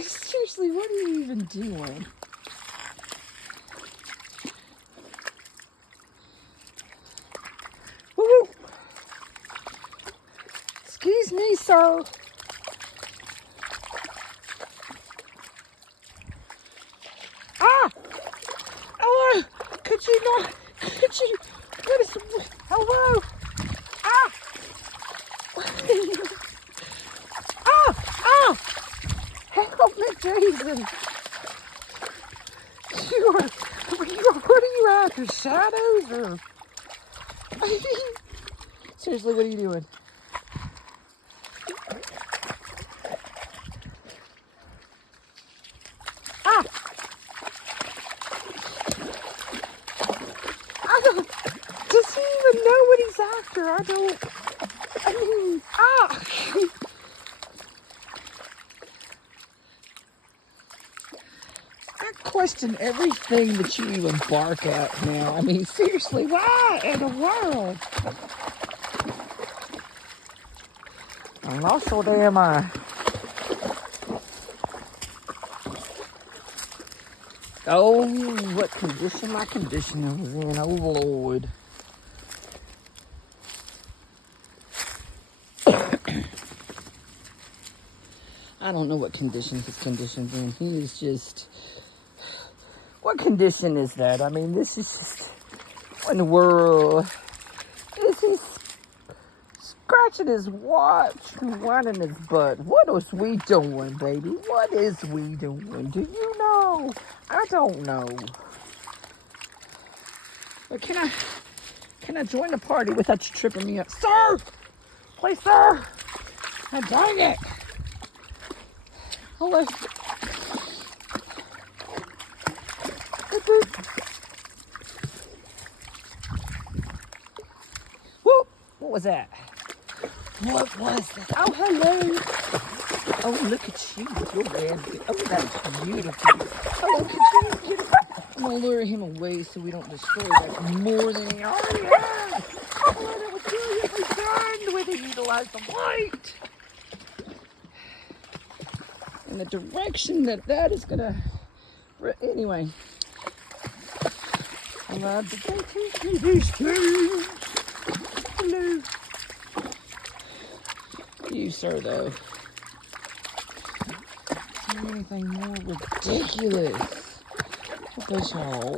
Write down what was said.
Seriously, what are you even doing? Woo! Excuse me, sir. Ah! Hello! Could you not? Could you? What is? Hello! Ah! Ah! Ah! Help me, Jesus! What are you after? Shadows or? Seriously, what are you doing? Ah! Does he even know what he's after? I mean, ah! I question everything that you even bark at now. I mean, seriously, why in the world? I lost all damn eye. Oh, what condition my conditioner was in. Oh, Lord. I don't know what condition his condition's in. He is just... What condition is that? I mean, this is just... What in the world? Is he scratching his watch and whining his butt? What is we doing, baby? What is we doing? Do you know? I don't know. But can I join the party without you tripping me up? Sir! Please, sir! Oh, dang it! Hello. Whoop! What was that? What was that? Oh, hello. Oh, look at you with your red. Oh, that's beautiful. Oh, could you get it? I'm going to lure him away so we don't destroy that more than he already has. Oh, that was brilliantly done with it. Utilize the light. In the direction that is going to... Anyway. I'm allowed to go to these two. Hello. You, sir, though. Is there anything more ridiculous? What was all?